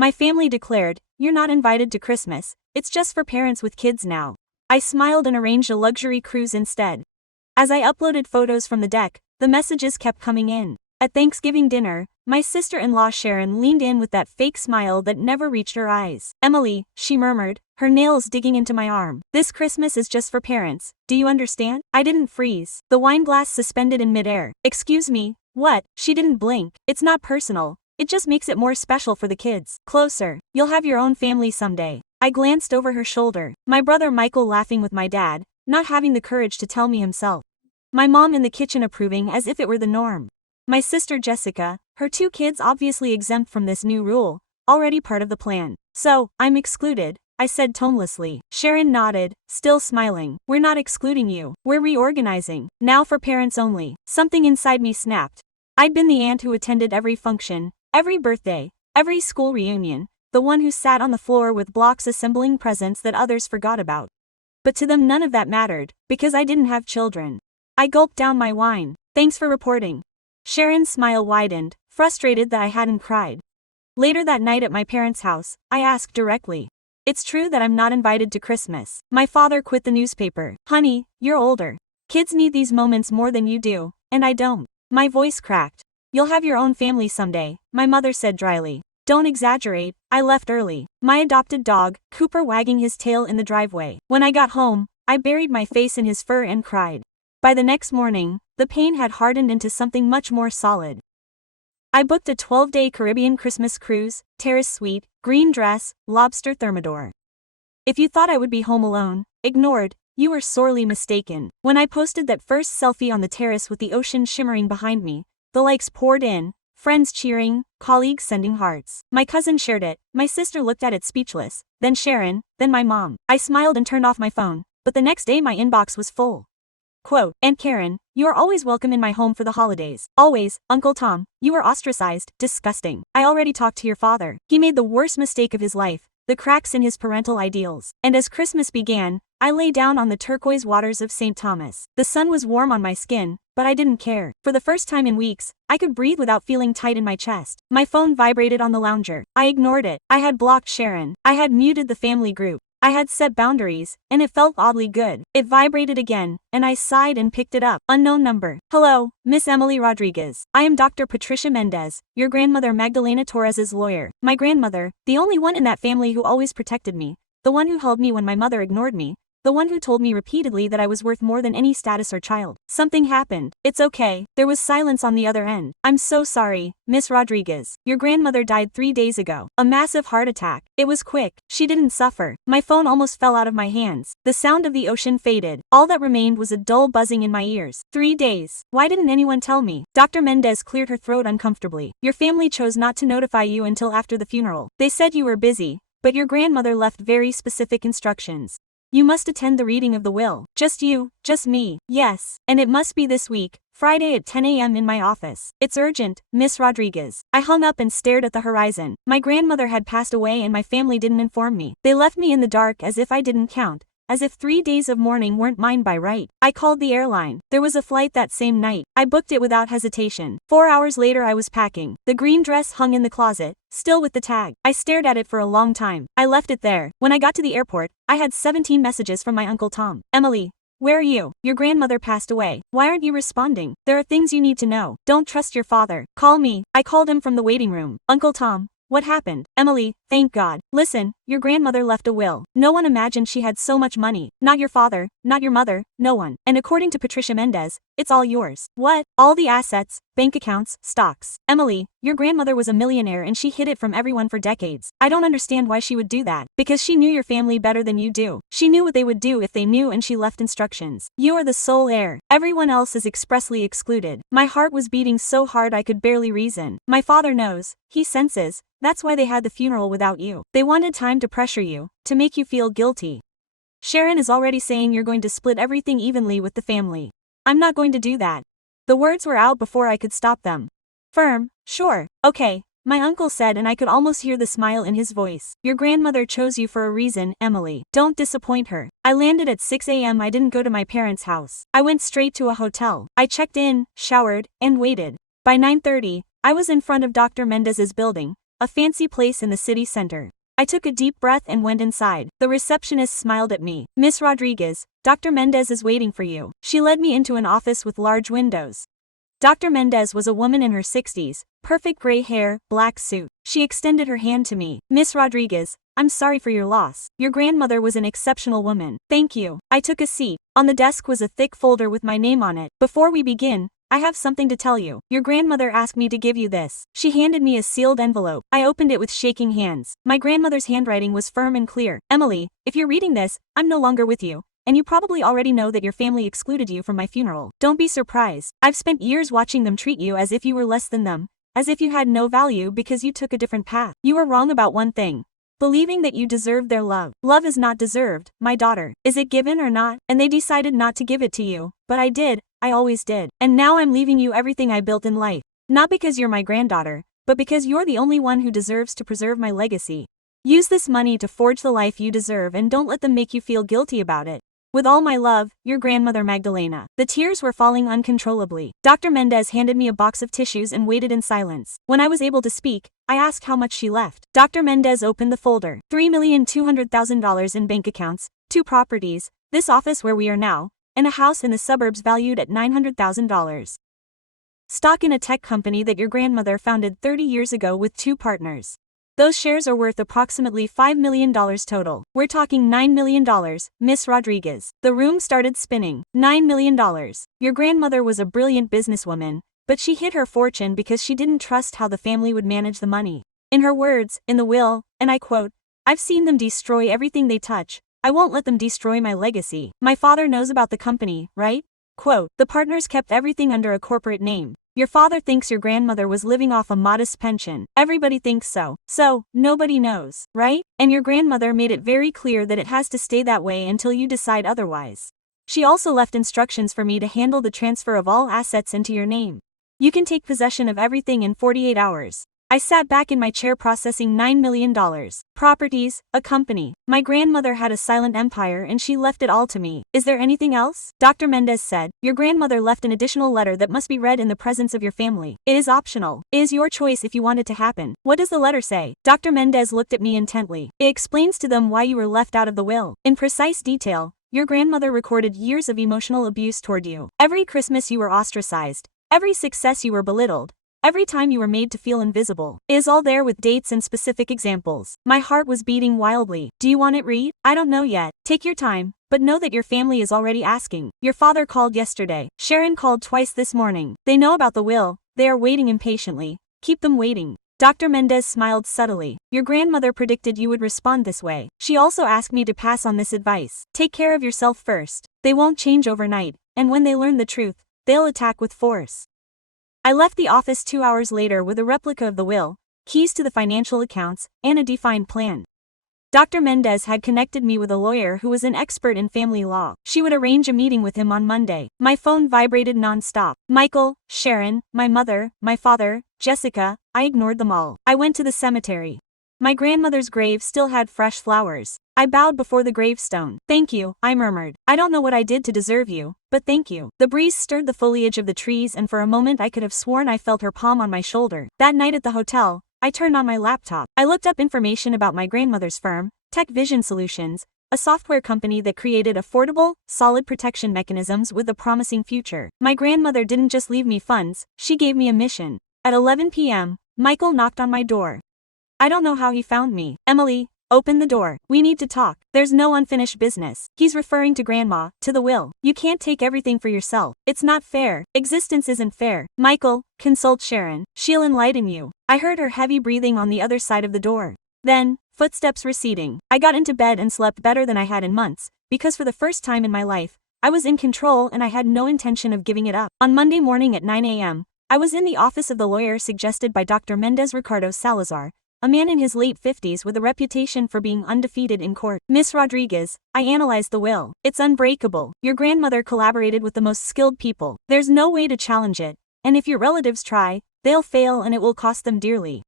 My family declared, "You're not invited to Christmas, it's just for parents with kids now." I smiled and arranged a luxury cruise instead. As I uploaded photos from the deck, the messages kept coming in. At Thanksgiving dinner, my sister-in-law Sharon leaned in with that fake smile that never reached her eyes. "Emily," she murmured, her nails digging into my arm. "This Christmas is just for parents, do you understand?" I didn't freeze. The wine glass suspended in midair. "Excuse me, what?" She didn't blink. "It's not personal. It just makes it more special for the kids. Closer. You'll have your own family someday." I glanced over her shoulder. My brother Michael laughing with my dad, not having the courage to tell me himself. My mom in the kitchen approving as if it were the norm. My sister Jessica, her 2 kids obviously exempt from this new rule, already part of the plan. "So, I'm excluded," I said tonelessly. Sharon nodded, still smiling. "We're not excluding you. We're reorganizing. Now for parents only." Something inside me snapped. I'd been the aunt who attended every function, every birthday, every school reunion, the one who sat on the floor with blocks assembling presents that others forgot about. But to them none of that mattered, because I didn't have children. I gulped down my wine. "Thanks for reporting." Sharon's smile widened, frustrated that I hadn't cried. Later that night at my parents' house, I asked directly. "It's true that I'm not invited to Christmas. My father quit the newspaper." "Honey, you're older. Kids need these moments more than you do, and I don't." My voice cracked. "You'll have your own family someday," my mother said dryly. "Don't exaggerate." I left early. My adopted dog, Cooper, wagging his tail in the driveway. When I got home, I buried my face in his fur and cried. By the next morning, the pain had hardened into something much more solid. I booked a 12-day Caribbean Christmas cruise, terrace suite, green dress, lobster thermidor. If you thought I would be home alone, ignored, you were sorely mistaken. When I posted that first selfie on the terrace with the ocean shimmering behind me, the likes poured in, friends cheering, colleagues sending hearts. My cousin shared it, my sister looked at it speechless, then Sharon, then my mom. I smiled and turned off my phone, but the next day my inbox was full. Quote, "Aunt Karen, you are always welcome in my home for the holidays. Always, Uncle Tom, you were ostracized, disgusting. I already talked to your father. He made the worst mistake of his life, the cracks in his parental ideals." And as Christmas began, I lay down on the turquoise waters of St. Thomas. The sun was warm on my skin, but I didn't care. For the first time in weeks, I could breathe without feeling tight in my chest. My phone vibrated on the lounger. I ignored it. I had blocked Sharon. I had muted the family group. I had set boundaries, and it felt oddly good. It vibrated again, and I sighed and picked it up. Unknown number. "Hello, Miss Emily Rodriguez. I am Dr. Patricia Mendez, your grandmother Magdalena Torres's lawyer." My grandmother, the only one in that family who always protected me, the one who held me when my mother ignored me, the one who told me repeatedly that I was worth more than any status or child. Something happened. "It's okay." There was silence on the other end. "I'm so sorry, Miss Rodriguez. Your grandmother died 3 days ago. A massive heart attack. It was quick. She didn't suffer." My phone almost fell out of my hands. The sound of the ocean faded. All that remained was a dull buzzing in my ears. 3 days. Why didn't anyone tell me? Dr. Mendez cleared her throat uncomfortably. "Your family chose not to notify you until after the funeral. They said you were busy, but your grandmother left very specific instructions. You must attend the reading of the will. Just you, just me. Yes. And it must be this week, Friday at 10 a.m. in my office. It's urgent, Miss Rodriguez." I hung up and stared at the horizon. My grandmother had passed away and my family didn't inform me. They left me in the dark as if I didn't count, as if 3 days of mourning weren't mine by right. I called the airline. There was a flight that same night. I booked it without hesitation. 4 hours later I was packing. The green dress hung in the closet, still with the tag. I stared at it for a long time. I left it there. When I got to the airport, I had 17 messages from my Uncle Tom. "Emily, where are you? Your grandmother passed away. Why aren't you responding? There are things you need to know. Don't trust your father. Call me." I called him from the waiting room. "Uncle Tom, what happened?" "Emily, thank God. Listen, your grandmother left a will. No one imagined she had so much money. Not your father, not your mother, no one. And according to Patricia Mendez, it's all yours." "What?" "All the assets, bank accounts, stocks. Emily, your grandmother was a millionaire and she hid it from everyone for decades. I don't understand why she would do that. Because she knew your family better than you do. She knew what they would do if they knew and she left instructions. You are the sole heir. Everyone else is expressly excluded." My heart was beating so hard I could barely reason. "My father knows. He senses. That's why they had the funeral without you. They wanted time to pressure you, to make you feel guilty. Sharon is already saying you're going to split everything evenly with the family. I'm not going to do that." The words were out before I could stop them. "Firm, sure, okay," my uncle said, and I could almost hear the smile in his voice. "Your grandmother chose you for a reason, Emily. Don't disappoint her." I landed at 6 a.m. I didn't go to my parents' house. I went straight to a hotel. I checked in, showered, and waited. By 9:30, I was in front of Dr. Mendez's building, a fancy place in the city center. I took a deep breath and went inside. The receptionist smiled at me. "Miss Rodriguez, Dr. Mendez is waiting for you." She led me into an office with large windows. Dr. Mendez was a woman in her 60s, perfect gray hair, black suit. She extended her hand to me. "Miss Rodriguez, I'm sorry for your loss. Your grandmother was an exceptional woman." "Thank you." I took a seat. On the desk was a thick folder with my name on it. "Before we begin, I have something to tell you. Your grandmother asked me to give you this." She handed me a sealed envelope. I opened it with shaking hands. My grandmother's handwriting was firm and clear. "Emily, if you're reading this, I'm no longer with you. And you probably already know that your family excluded you from my funeral. Don't be surprised. I've spent years watching them treat you as if you were less than them, as if you had no value because you took a different path. You were wrong about one thing. Believing that you deserved their love. Love is not deserved, my daughter. Is it given or not? And they decided not to give it to you. But I did. I always did. And now I'm leaving you everything I built in life. Not because you're my granddaughter, but because you're the only one who deserves to preserve my legacy. Use this money to forge the life you deserve and don't let them make you feel guilty about it. With all my love, your grandmother Magdalena." The tears were falling uncontrollably. Dr. Mendez handed me a box of tissues and waited in silence. When I was able to speak, I asked how much she left. Dr. Mendez opened the folder. $3,200,000 in bank accounts, 2 properties, this office where we are now, and a house in the suburbs valued at $900,000. Stock in a tech company that your grandmother founded 30 years ago with 2 partners. Those shares are worth approximately $5 million total. We're talking $9 million, Miss Rodriguez. The room started spinning. $9 million. Your grandmother was a brilliant businesswoman, but she hid her fortune because she didn't trust how the family would manage the money. In her words, in the will, and I quote, "I've seen them destroy everything they touch. I won't let them destroy my legacy. My father knows about the company, right?" Quote, "The partners kept everything under a corporate name. Your father thinks your grandmother was living off a modest pension. Everybody thinks so. So, nobody knows, right? And your grandmother made it very clear that it has to stay that way until you decide otherwise. She also left instructions for me to handle the transfer of all assets into your name. You can take possession of everything in 48 hours. I sat back in my chair processing $9 million. Properties, a company. My grandmother had a silent empire and she left it all to me. Is there anything else? Dr. Mendez said, "Your grandmother left an additional letter that must be read in the presence of your family. It is optional. It is your choice if you want it to happen." "What does the letter say?" Dr. Mendez looked at me intently. "It explains to them why you were left out of the will. In precise detail, your grandmother recorded years of emotional abuse toward you. Every Christmas you were ostracized. Every success you were belittled. Every time you were made to feel invisible. It is all there with dates and specific examples." My heart was beating wildly. "Do you want it read?" "I don't know yet. Take your time, but know that your family is already asking. Your father called yesterday. Sharon called twice this morning. They know about the will. They are waiting impatiently. Keep them waiting." Dr. Mendez smiled subtly. "Your grandmother predicted you would respond this way. She also asked me to pass on this advice. Take care of yourself first. They won't change overnight, and when they learn the truth, they'll attack with force." I left the office 2 hours later with a replica of the will, keys to the financial accounts, and a defined plan. Dr. Mendez had connected me with a lawyer who was an expert in family law. She would arrange a meeting with him on Monday. My phone vibrated non-stop. Michael, Sharon, my mother, my father, Jessica, I ignored them all. I went to the cemetery. My grandmother's grave still had fresh flowers. I bowed before the gravestone. "Thank you," I murmured. "I don't know what I did to deserve you, but thank you." The breeze stirred the foliage of the trees and for a moment I could have sworn I felt her palm on my shoulder. That night at the hotel, I turned on my laptop. I looked up information about my grandmother's firm, Tech Vision Solutions, a software company that created affordable, solid protection mechanisms with a promising future. My grandmother didn't just leave me funds, she gave me a mission. At 11 p.m., Michael knocked on my door. I don't know how he found me. "Emily, open the door. We need to talk. There's no unfinished business." He's referring to Grandma, to the will. "You can't take everything for yourself. It's not fair. Existence isn't fair." "Michael, consult Sharon. She'll enlighten you." I heard her heavy breathing on the other side of the door. Then, footsteps receding. I got into bed and slept better than I had in months, because for the first time in my life, I was in control and I had no intention of giving it up. On Monday morning at 9 a.m., I was in the office of the lawyer suggested by Dr. Mendez Ricardo Salazar, a man in his late 50s with a reputation for being undefeated in court. "Miss Rodriguez, I analyzed the will. It's unbreakable. Your grandmother collaborated with the most skilled people. There's no way to challenge it, and if your relatives try, they'll fail and it will cost them dearly.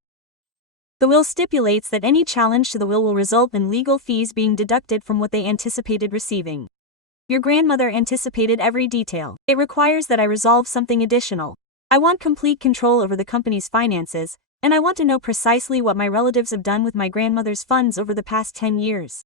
The will stipulates that any challenge to the will result in legal fees being deducted from what they anticipated receiving. Your grandmother anticipated every detail. It requires that I resolve something additional. I want complete control over the company's finances, and I want to know precisely what my relatives have done with my grandmother's funds over the past 10 years.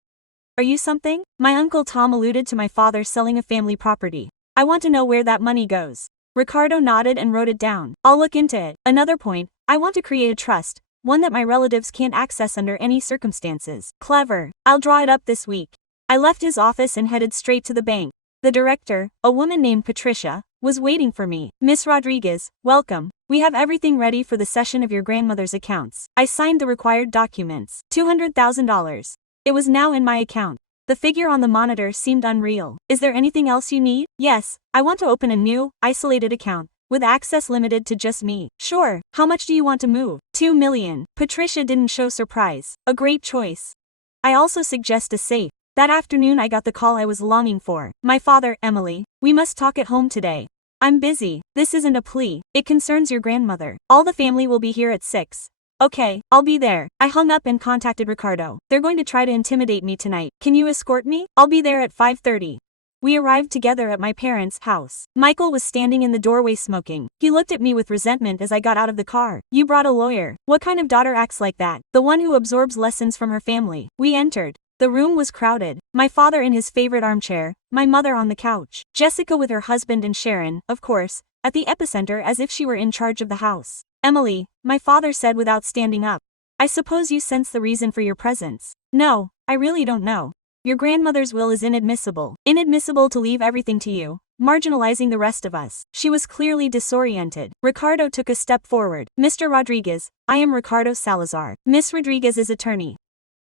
Are you something? My Uncle Tom alluded to my father selling a family property. I want to know where that money goes. Ricardo nodded and wrote it down. I'll look into it. Another point, I want to create a trust, one that my relatives can't access under any circumstances. Clever. I'll draw it up this week. I left his office and headed straight to the bank. The director, a woman named Patricia, was waiting for me. Miss Rodriguez, welcome. We have everything ready for the session of your grandmother's accounts. I signed the required documents. $200,000. It was now in my account. The figure on the monitor seemed unreal. Is there anything else you need? Yes, I want to open a new, isolated account, with access limited to just me. Sure, how much do you want to move? $2 million. Patricia didn't show surprise. A great choice. I also suggest a safe. That afternoon I got the call I was longing for. My father, Emily, we must talk at home today. I'm busy. This isn't a plea. It concerns your grandmother. All the family will be here at 6. Okay, I'll be there. I hung up and contacted Ricardo. They're going to try to intimidate me tonight. Can you escort me? I'll be there at 5:30. We arrived together at my parents' house. Michael was standing in the doorway smoking. He looked at me with resentment as I got out of the car. You brought a lawyer. What kind of daughter acts like that? The one who absorbs lessons from her family. We entered. The room was crowded. My father in his favorite armchair, my mother on the couch, Jessica with her husband and Sharon, of course, at the epicenter as if she were in charge of the house. Emily, my father said without standing up. I suppose you sense the reason for your presence. No, I really don't know. Your grandmother's will is inadmissible. Inadmissible to leave everything to you, marginalizing the rest of us. She was clearly disoriented. Ricardo took a step forward. Mr. Rodriguez, I am Ricardo Salazar, Miss Rodriguez's attorney.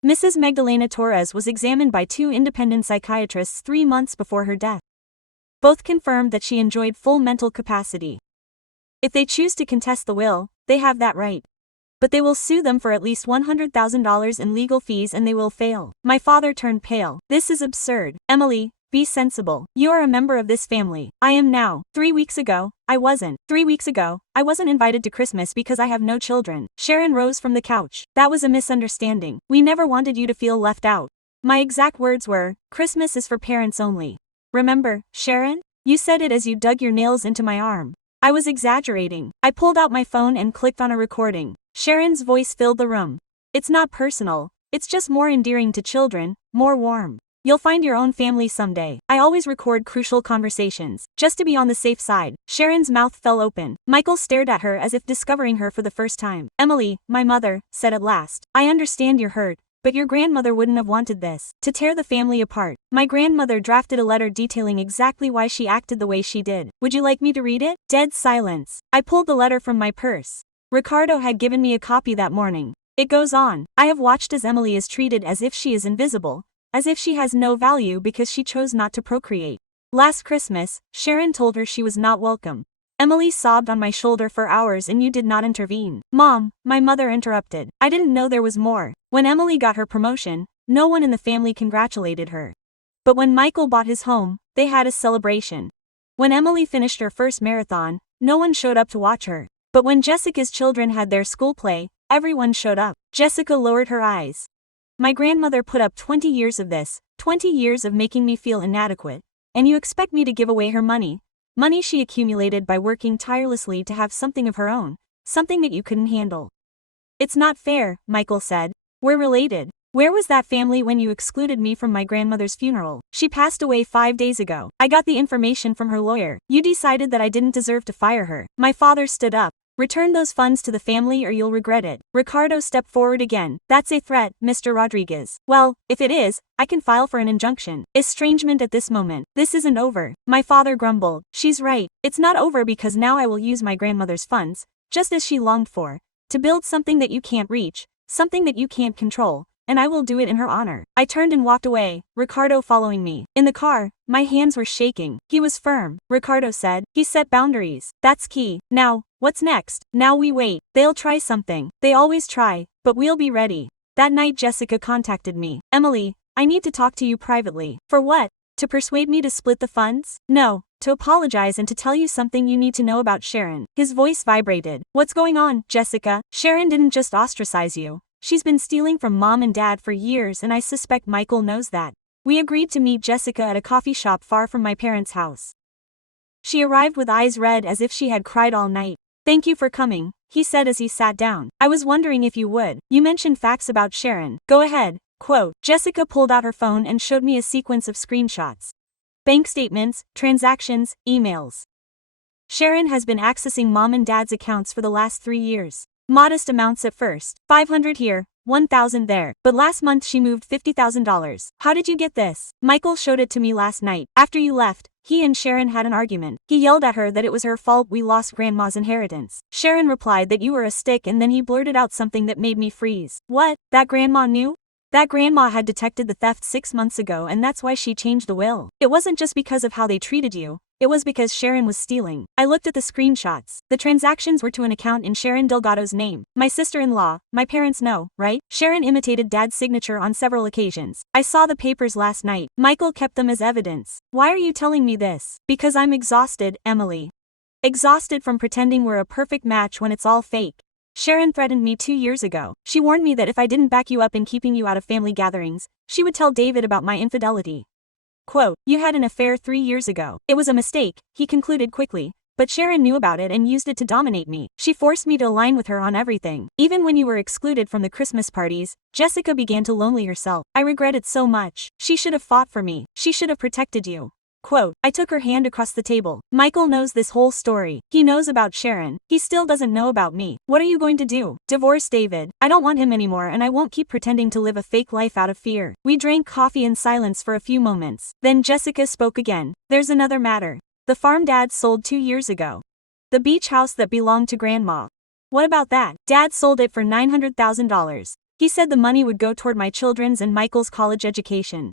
Mrs. Magdalena Torres was examined by 2 independent psychiatrists 3 months before her death. Both confirmed that she enjoyed full mental capacity. If they choose to contest the will, they have that right. But they will sue them for at least $100,000 in legal fees and they will fail. My father turned pale. This is absurd. Emily, be sensible. You are a member of this family. I am now. 3 weeks ago, I wasn't. 3 weeks ago, I wasn't invited to Christmas because I have no children. Sharon rose from the couch. That was a misunderstanding. We never wanted you to feel left out. My exact words were, Christmas is for parents only. Remember, Sharon? You said it as you dug your nails into my arm. I was exaggerating. I pulled out my phone and clicked on a recording. Sharon's voice filled the room. It's not personal. It's just more endearing to children, more warm. You'll find your own family someday. I always record crucial conversations, just to be on the safe side. Sharon's mouth fell open. Michael stared at her as if discovering her for the first time. Emily, my mother, said at last. I understand you're hurt, but your grandmother wouldn't have wanted this. To tear the family apart. My grandmother drafted a letter detailing exactly why she acted the way she did. Would you like me to read it? Dead silence. I pulled the letter from my purse. Ricardo had given me a copy that morning. It goes on. I have watched as Emily is treated as if she is invisible, as if she has no value because she chose not to procreate. Last Christmas, Sharon told her she was not welcome. Emily sobbed on my shoulder for hours and you did not intervene. Mom, my mother interrupted. I didn't know there was more. When Emily got her promotion, no one in the family congratulated her. But when Michael bought his home, they had a celebration. When Emily finished her first marathon, no one showed up to watch her. But when Jessica's children had their school play, everyone showed up. Jessica lowered her eyes. My grandmother put up 20 years of this, 20 years of making me feel inadequate, and you expect me to give away her money she accumulated by working tirelessly to have something of her own, something that you couldn't handle. It's not fair, Michael said. We're related. Where was that family when you excluded me from my grandmother's funeral? She passed away 5 days ago. I got the information from her lawyer. You decided that I didn't deserve to fire her. My father stood up. Return those funds to the family or you'll regret it. Ricardo stepped forward again. That's a threat, Mr. Rodriguez. Well, if it is, I can file for an injunction. Estrangement at this moment. This isn't over. My father grumbled. She's right. It's not over because now I will use my grandmother's funds, just as she longed for, to build something that you can't reach, something that you can't control, and I will do it in her honor. I turned and walked away, Ricardo following me. In the car, my hands were shaking. He was firm, Ricardo said. He set boundaries. That's key. Now, what's next? Now we wait. They'll try something. They always try, but we'll be ready. That night Jessica contacted me. Emily, I need to talk to you privately. For what? To persuade me to split the funds? No, to apologize and to tell you something you need to know about Sharon. His voice vibrated. What's going on, Jessica? Sharon didn't just ostracize you. She's been stealing from mom and dad for years and I suspect Michael knows that. We agreed to meet Jessica at a coffee shop far from my parents' house. She arrived with eyes red as if she had cried all night. Thank you for coming, he said as he sat down. I was wondering if you would. You mentioned facts about Sharon. Go ahead. Quote, Jessica pulled out her phone and showed me a sequence of screenshots. Bank statements, transactions, emails. Sharon has been accessing mom and dad's accounts for the last 3 years. Modest amounts at first. $500 here, $1,000 there. But last month she moved $50,000. How did you get this? Michael showed it to me last night. After you left, he and Sharon had an argument. He yelled at her that it was her fault we lost grandma's inheritance. Sharon replied that you were a stick, and then he blurted out something that made me freeze. What? That grandma knew? That grandma had detected the theft 6 months ago, and that's why she changed the will. It wasn't just because of how they treated you. It was because Sharon was stealing. I looked at the screenshots. The transactions were to an account in Sharon Delgado's name. My sister-in-law, my parents know, right? Sharon imitated Dad's signature on several occasions. I saw the papers last night. Michael kept them as evidence. Why are you telling me this? Because I'm exhausted, Emily. Exhausted from pretending we're a perfect match when it's all fake. Sharon threatened me 2 years ago. She warned me that if I didn't back you up in keeping you out of family gatherings, she would tell David about my infidelity. Quote, you had an affair 3 years ago. It was a mistake, he concluded quickly, but Sharon knew about it and used it to dominate me. She forced me to align with her on everything. Even when you were excluded from the Christmas parties, Jessica began to lonely herself. I regret it so much. She should have fought for me. She should have protected you. Quote, I took her hand across the table. Michael knows this whole story. He knows about Sharon. He still doesn't know about me. What are you going to do? Divorce David. I don't want him anymore, and I won't keep pretending to live a fake life out of fear. We drank coffee in silence for a few moments. Then Jessica spoke again. There's another matter. The farm Dad sold 2 years ago. The beach house that belonged to Grandma. What about that? Dad sold it for $900,000. He said the money would go toward my children's and Michael's college education.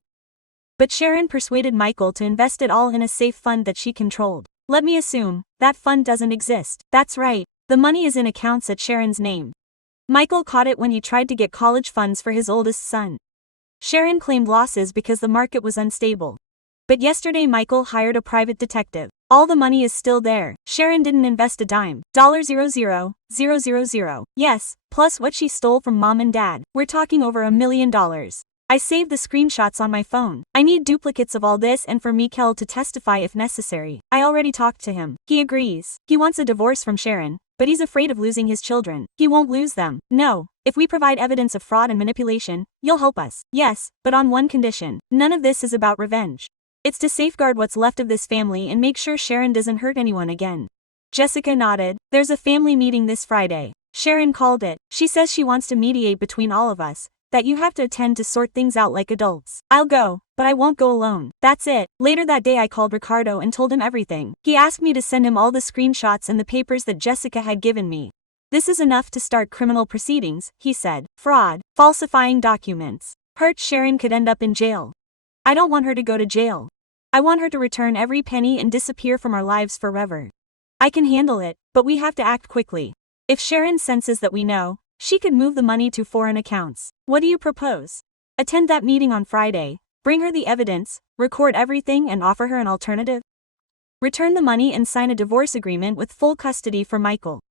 But Sharon persuaded Michael to invest it all in a safe fund that she controlled. Let me assume, that fund doesn't exist. That's right, the money is in accounts at Sharon's name. Michael caught it when he tried to get college funds for his oldest son. Sharon claimed losses because the market was unstable. But yesterday Michael hired a private detective. All the money is still there. Sharon didn't invest a dime. $000,000. Yes, plus what she stole from mom and dad. We're talking over $1 million. I saved the screenshots on my phone. I need duplicates of all this and for Mikel to testify if necessary. I already talked to him. He agrees. He wants a divorce from Sharon, but he's afraid of losing his children. He won't lose them. No. If we provide evidence of fraud and manipulation, you'll help us. Yes, but on one condition. None of this is about revenge. It's to safeguard what's left of this family and make sure Sharon doesn't hurt anyone again. Jessica nodded. There's a family meeting this Friday. Sharon called it. She says she wants to mediate between all of us. That you have to attend to sort things out like adults. I'll go, but I won't go alone. That's it. Later that day I called Ricardo and told him everything. He asked me to send him all the screenshots and the papers that Jessica had given me. This is enough to start criminal proceedings, he said. Fraud, falsifying documents. Hurt Sharon could end up in jail. I don't want her to go to jail. I want her to return every penny and disappear from our lives forever. I can handle it, but we have to act quickly. If Sharon senses that we know, she could move the money to foreign accounts. What do you propose? Attend that meeting on Friday, bring her the evidence, record everything and offer her an alternative? Return the money and sign a divorce agreement with full custody for Michael.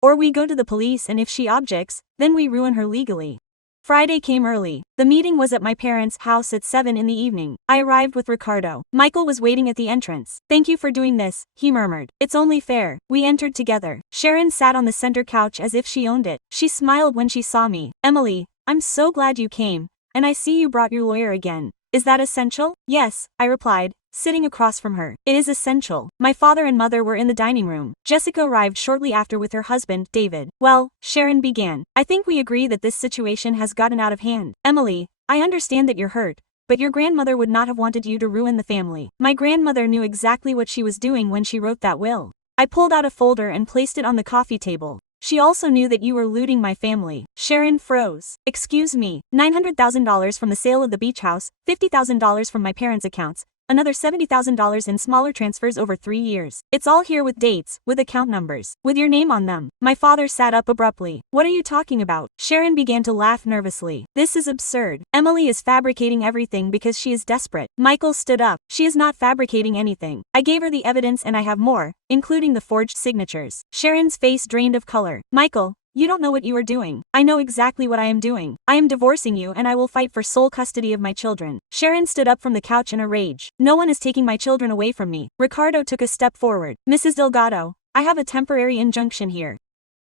Or we go to the police, and if she objects, then we ruin her legally. Friday came early. The meeting was at my parents' house at 7 in the evening. I arrived with Ricardo. Michael was waiting at the entrance. Thank you for doing this, he murmured. It's only fair. We entered together. Sharon sat on the center couch as if she owned it. She smiled when she saw me. Emily, I'm so glad you came, and I see you brought your lawyer again. Is that essential? Yes, I replied, sitting across from her. It is essential. My father and mother were in the dining room. Jessica arrived shortly after with her husband, David. Well, Sharon began. I think we agree that this situation has gotten out of hand. Emily, I understand that you're hurt, but your grandmother would not have wanted you to ruin the family. My grandmother knew exactly what she was doing when she wrote that will. I pulled out a folder and placed it on the coffee table. She also knew that you were looting my family. Sharon froze. Excuse me. $900,000 from the sale of the beach house, $50,000 from my parents' accounts, another $70,000 in smaller transfers over 3 years. It's all here with dates, with account numbers, with your name on them. My father sat up abruptly. What are you talking about? Sharon began to laugh nervously. This is absurd. Emily is fabricating everything because she is desperate. Michael stood up. She is not fabricating anything. I gave her the evidence and I have more, including the forged signatures. Sharon's face drained of color. Michael, you don't know what you are doing. I know exactly what I am doing. I am divorcing you and I will fight for sole custody of my children. Sharon stood up from the couch in a rage. No one is taking my children away from me. Ricardo took a step forward. Mrs. Delgado, I have a temporary injunction here.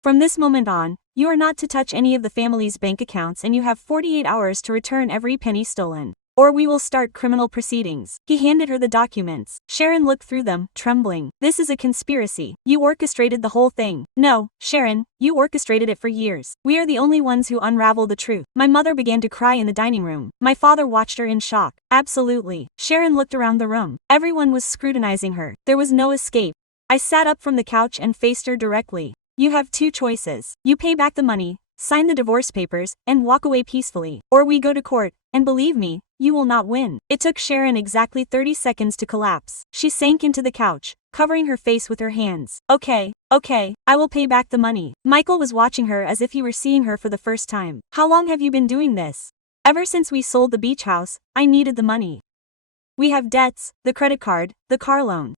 From this moment on, you are not to touch any of the family's bank accounts and you have 48 hours to return every penny stolen. Or we will start criminal proceedings. He handed her the documents. Sharon looked through them, trembling. This is a conspiracy. You orchestrated the whole thing. No, Sharon, you orchestrated it for years. We are the only ones who unravel the truth. My mother began to cry in the dining room. My father watched her in shock. Absolutely. Sharon looked around the room. Everyone was scrutinizing her. There was no escape. I sat up from the couch and faced her directly. You have two choices. You pay back the money, sign the divorce papers, and walk away peacefully. Or we go to court, and believe me, you will not win. It took Sharon exactly 30 seconds to collapse. She sank into the couch, covering her face with her hands. Okay, I will pay back the money. Michael was watching her as if he were seeing her for the first time. How long have you been doing this? Ever since we sold the beach house, I needed the money. We have debts, the credit card, the car loan.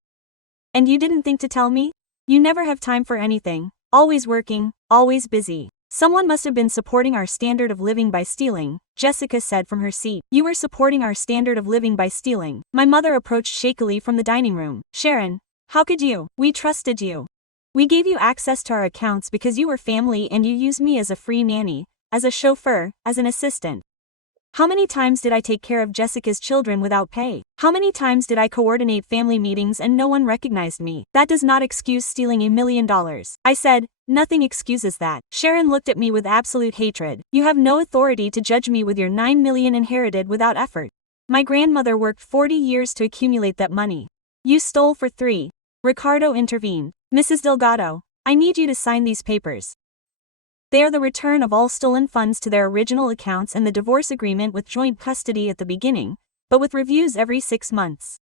And you didn't think to tell me? You never have time for anything, always working, always busy. Someone must have been supporting our standard of living by stealing, Jessica said from her seat. You were supporting our standard of living by stealing. My mother approached shakily from the dining room. Sharon, how could you? We trusted you. We gave you access to our accounts because you were family and you used me as a free nanny, as a chauffeur, as an assistant. How many times did I take care of Jessica's children without pay? How many times did I coordinate family meetings and no one recognized me? That does not excuse stealing $1 million. I said, nothing excuses that. Sharon looked at me with absolute hatred. You have no authority to judge me with your $9 million inherited without effort. My grandmother worked 40 years to accumulate that money. You stole for 3. Ricardo intervened. Mrs. Delgado, I need you to sign these papers. They are the return of all stolen funds to their original accounts and the divorce agreement with joint custody at the beginning, but with reviews every 6 months.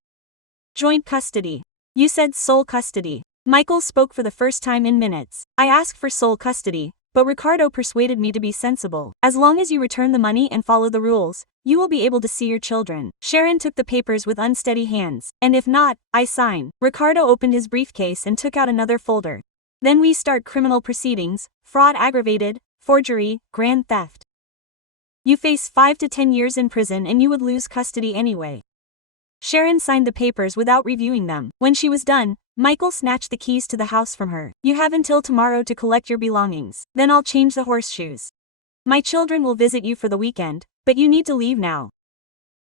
Joint custody. You said sole custody. Michael spoke for the first time in minutes. I asked for sole custody, but Ricardo persuaded me to be sensible. As long as you return the money and follow the rules, you will be able to see your children. Sharon took the papers with unsteady hands, and if not, I sign. Ricardo opened his briefcase and took out another folder. Then we start criminal proceedings, fraud aggravated, forgery, grand theft. You face 5 to 10 years in prison and you would lose custody anyway. Sharon signed the papers without reviewing them. When she was done, Michael snatched the keys to the house from her. You have until tomorrow to collect your belongings. Then I'll change the horseshoes. My children will visit you for the weekend, but you need to leave now.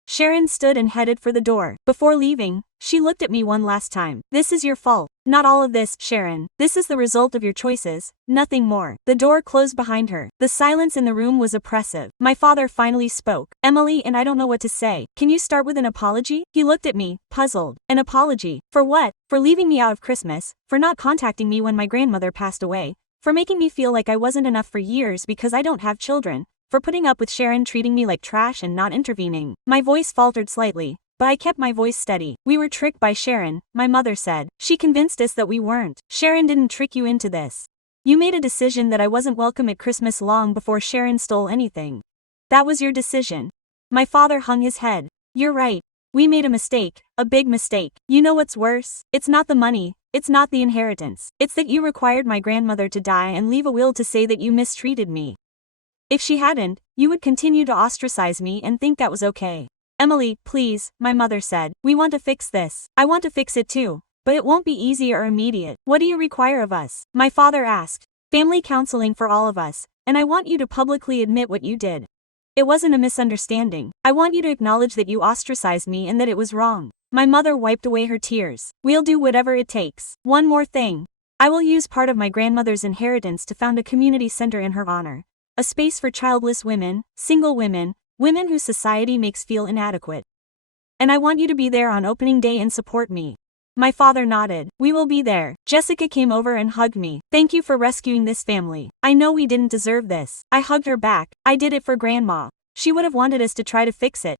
Sharon stood and headed for the door. Before leaving, she looked at me one last time. This is your fault. Not all of this, Sharon. This is the result of your choices, nothing more. The door closed behind her. The silence in the room was oppressive. My father finally spoke. Emily, and I don't know what to say. Can you start with an apology? He looked at me, puzzled. An apology? For what? For leaving me out of Christmas, for not contacting me when my grandmother passed away, for making me feel like I wasn't enough for years because I don't have children, for putting up with Sharon treating me like trash and not intervening. My voice faltered slightly, but I kept my voice steady. We were tricked by Sharon, my mother said. She convinced us that we weren't. Sharon didn't trick you into this. You made a decision that I wasn't welcome at Christmas long before Sharon stole anything. That was your decision. My father hung his head. You're right. We made a mistake, a big mistake. You know what's worse? It's not the money. It's not the inheritance. It's that you required my grandmother to die and leave a will to say that you mistreated me. If she hadn't, you would continue to ostracize me and think that was okay. Emily, please, my mother said. We want to fix this. I want to fix it too, but it won't be easy or immediate. What do you require of us? My father asked. Family counseling for all of us, and I want you to publicly admit what you did. It wasn't a misunderstanding. I want you to acknowledge that you ostracized me and that it was wrong. My mother wiped away her tears. We'll do whatever it takes. One more thing. I will use part of my grandmother's inheritance to found a community center in her honor. A space for childless women, single women, women whose society makes feel inadequate. And I want you to be there on opening day and support me. My father nodded. We will be there. Jessica came over and hugged me. Thank you for rescuing this family. I know we didn't deserve this. I hugged her back. I did it for Grandma. She would have wanted us to try to fix it.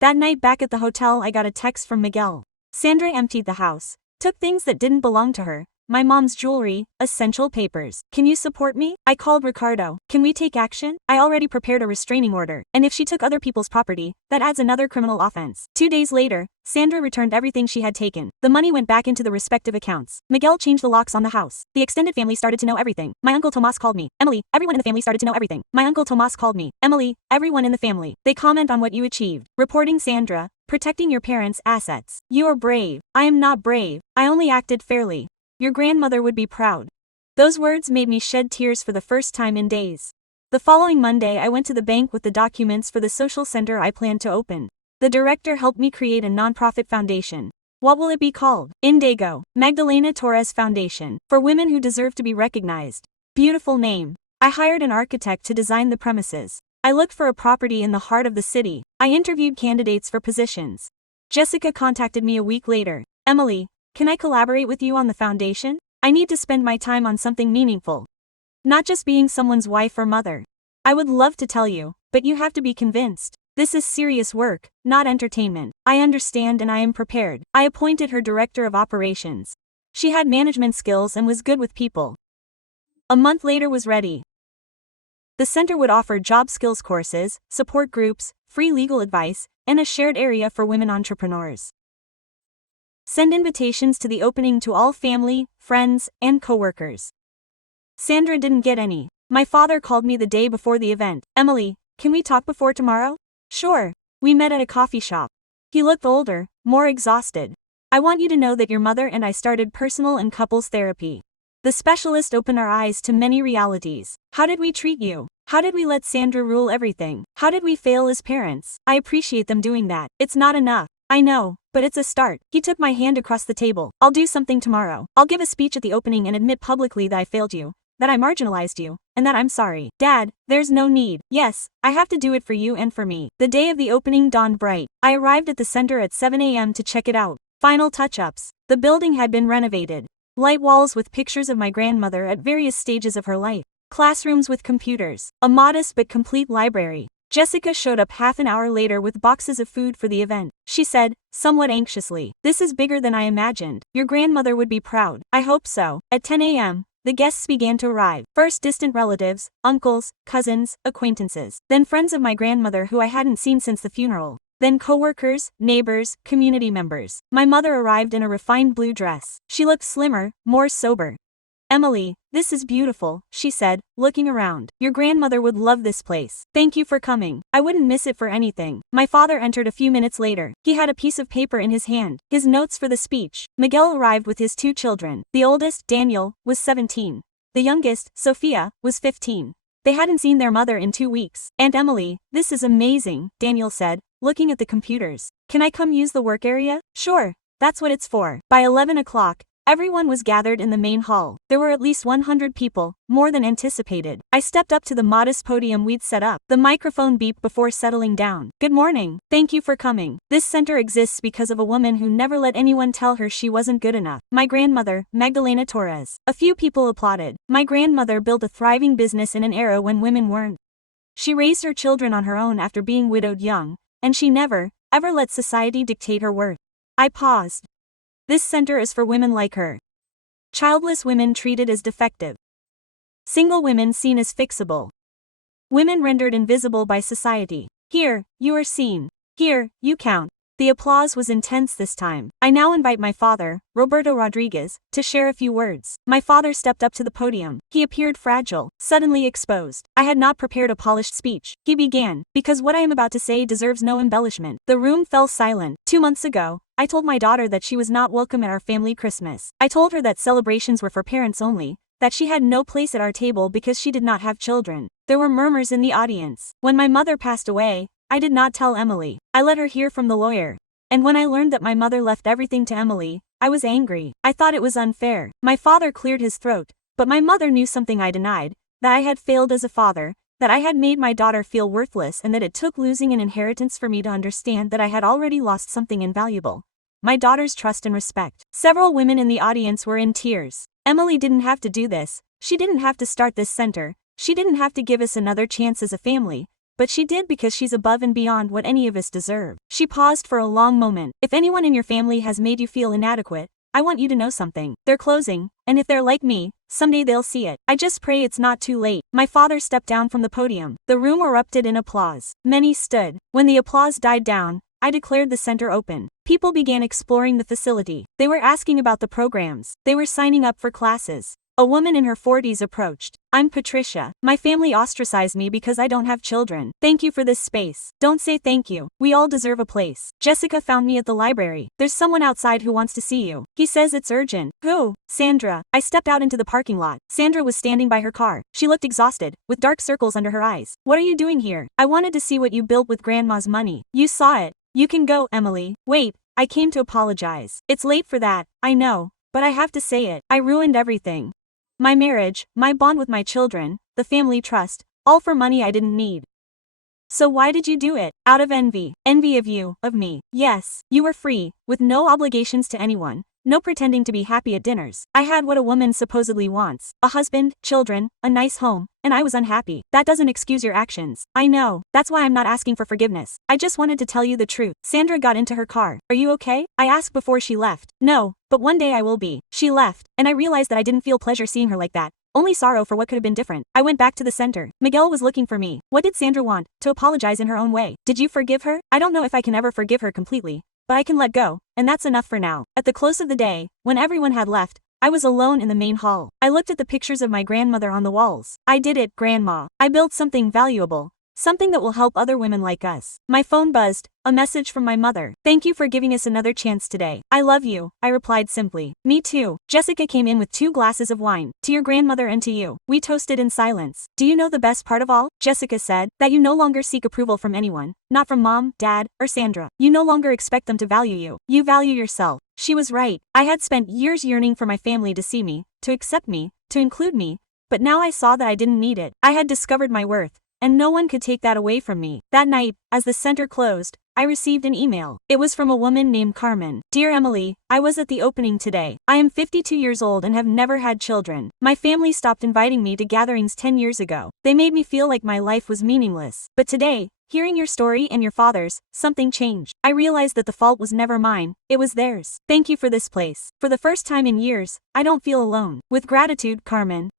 That night back at the hotel I got a text from Miguel. Sandra emptied the house, took things that didn't belong to her, my mom's jewelry, essential papers. Can you support me? I called Ricardo. Can we take action? I already prepared a restraining order, and if she took other people's property, that adds another criminal offense. 2 days later, Sandra returned everything she had taken. The money went back into the respective accounts. Miguel changed the locks on the house. The extended family started to know everything. My uncle Tomas called me. Emily, everyone in the family started to know everything. My uncle Tomas called me. Emily, everyone in the family. They comment on what you achieved. Reporting Sandra, protecting your parents' assets. You are brave. I am not brave. I only acted fairly. Your grandmother would be proud. Those words made me shed tears for the first time in days. The following Monday I went to the bank with the documents for the social center I planned to open. The director helped me create a nonprofit foundation. What will it be called? Indigo, Magdalena Torres Foundation, for women who deserve to be recognized. Beautiful name. I hired an architect to design the premises. I looked for a property in the heart of the city. I interviewed candidates for positions. Jessica contacted me a week later. Emily, can I collaborate with you on the foundation? I need to spend my time on something meaningful. Not just being someone's wife or mother. I would love to tell you, but you have to be convinced. This is serious work, not entertainment. I understand and I am prepared. I appointed her director of operations. She had management skills and was good with people. A month later was ready. The center would offer job skills courses, support groups, free legal advice, and a shared area for women entrepreneurs. Send invitations to the opening to all family, friends, and coworkers. Sandra didn't get any. My father called me the day before the event. Emily, can we talk before tomorrow? Sure. We met at a coffee shop. He looked older, more exhausted. I want you to know that your mother and I started personal and couples therapy. The specialist opened our eyes to many realities. How did we treat you? How did we let Sandra rule everything? How did we fail as parents? I appreciate them doing that. It's not enough. I know, but it's a start. He took my hand across the table. I'll do something tomorrow. I'll give a speech at the opening and admit publicly that I failed you, that I marginalized you, and that I'm sorry. Dad, there's no need. Yes, I have to do it for you and for me. The day of the opening dawned bright. I arrived at the center at 7 a.m. to check it out. Final touch-ups. The building had been renovated. Light walls with pictures of my grandmother at various stages of her life. Classrooms with computers. A modest but complete library. Jessica showed up half an hour later with boxes of food for the event. She said, somewhat anxiously, "This is bigger than I imagined. Your grandmother would be proud." I hope so. At 10 a.m., the guests began to arrive. First distant relatives, uncles, cousins, acquaintances. Then friends of my grandmother who I hadn't seen since the funeral. Then coworkers, neighbors, community members. My mother arrived in a refined blue dress. She looked slimmer, more sober. Emily, this is beautiful, she said, looking around. Your grandmother would love this place. Thank you for coming. I wouldn't miss it for anything. My father entered a few minutes later. He had a piece of paper in his hand, his notes for the speech. Miguel arrived with his 2 children. The oldest, Daniel, was 17. The youngest, Sophia, was 15. They hadn't seen their mother in 2 weeks. Aunt Emily, this is amazing, Daniel said, looking at the computers. Can I come use the work area? Sure, that's what it's for. By 11 o'clock, everyone was gathered in the main hall. There were at least 100 people, more than anticipated. I stepped up to the modest podium we'd set up. The microphone beeped before settling down. Good morning. Thank you for coming. This center exists because of a woman who never let anyone tell her she wasn't good enough. My grandmother, Magdalena Torres. A few people applauded. My grandmother built a thriving business in an era when women weren't. She raised her children on her own after being widowed young, and she never, ever let society dictate her worth. I paused. This center is for women like her. Childless women treated as defective. Single women seen as fixable. Women rendered invisible by society. Here, you are seen. Here, you count. The applause was intense this time. I now invite my father, Roberto Rodriguez, to share a few words. My father stepped up to the podium. He appeared fragile, suddenly exposed. I had not prepared a polished speech. He began, because what I am about to say deserves no embellishment. The room fell silent. 2 months ago, I told my daughter that she was not welcome at our family Christmas. I told her that celebrations were for parents only, that she had no place at our table because she did not have children. There were murmurs in the audience. When my mother passed away, I did not tell Emily. I let her hear from the lawyer. And when I learned that my mother left everything to Emily, I was angry. I thought it was unfair. My father cleared his throat, but my mother knew something I denied, that I had failed as a father, that I had made my daughter feel worthless, and that it took losing an inheritance for me to understand that I had already lost something invaluable. My daughter's trust and respect. Several women in the audience were in tears. Emily didn't have to do this. She didn't have to start this center. She didn't have to give us another chance as a family. But she did because she's above and beyond what any of us deserve. She paused for a long moment. If anyone in your family has made you feel inadequate, I want you to know something. They're closing, and if they're like me, someday they'll see it. I just pray it's not too late. My father stepped down from the podium. The room erupted in applause. Many stood. When the applause died down, I declared the center open. People began exploring the facility. They were asking about the programs. They were signing up for classes. A woman in her 40s approached. I'm Patricia. My family ostracized me because I don't have children. Thank you for this space. Don't say thank you. We all deserve a place. Jessica found me at the library. There's someone outside who wants to see you. He says it's urgent. Who? Sandra. I stepped out into the parking lot. Sandra was standing by her car. She looked exhausted, with dark circles under her eyes. What are you doing here? I wanted to see what you built with Grandma's money. You saw it. You can go, Emily. Wait. I came to apologize. It's late for that, I know, but I have to say it. I ruined everything. My marriage, my bond with my children, the family trust, all for money I didn't need. So why did you do it? Out of envy. Envy of you, of me. Yes, you were free, with no obligations to anyone. No pretending to be happy at dinners. I had what a woman supposedly wants. A husband, children, a nice home, and I was unhappy. That doesn't excuse your actions. I know. That's why I'm not asking for forgiveness. I just wanted to tell you the truth. Sandra got into her car. Are you okay? I asked before she left. No, but one day I will be. She left, and I realized that I didn't feel pleasure seeing her like that. Only sorrow for what could have been different. I went back to the center. Miguel was looking for me. What did Sandra want? To apologize in her own way. Did you forgive her? I don't know if I can ever forgive her completely, but I can let go, and that's enough for now. At the close of the day, when everyone had left, I was alone in the main hall. I looked at the pictures of my grandmother on the walls. I did it, Grandma. I built something valuable. Something that will help other women like us. My phone buzzed. A message from my mother. Thank you for giving us another chance today. I love you, I replied simply. Me too. Jessica came in with 2 glasses of wine. To your grandmother and to you. We toasted in silence. Do you know the best part of all? Jessica said, that you no longer seek approval from anyone. Not from Mom, Dad, or Sandra. You no longer expect them to value you. You value yourself. She was right. I had spent years yearning for my family to see me, to accept me, to include me. But now I saw that I didn't need it. I had discovered my worth. And no one could take that away from me. That night, as the center closed, I received an email. It was from a woman named Carmen. Dear Emily, I was at the opening today. I am 52 years old and have never had children. My family stopped inviting me to gatherings 10 years ago. They made me feel like my life was meaningless. But today, hearing your story and your father's, something changed. I realized that the fault was never mine, it was theirs. Thank you for this place. For the first time in years, I don't feel alone. With gratitude, Carmen.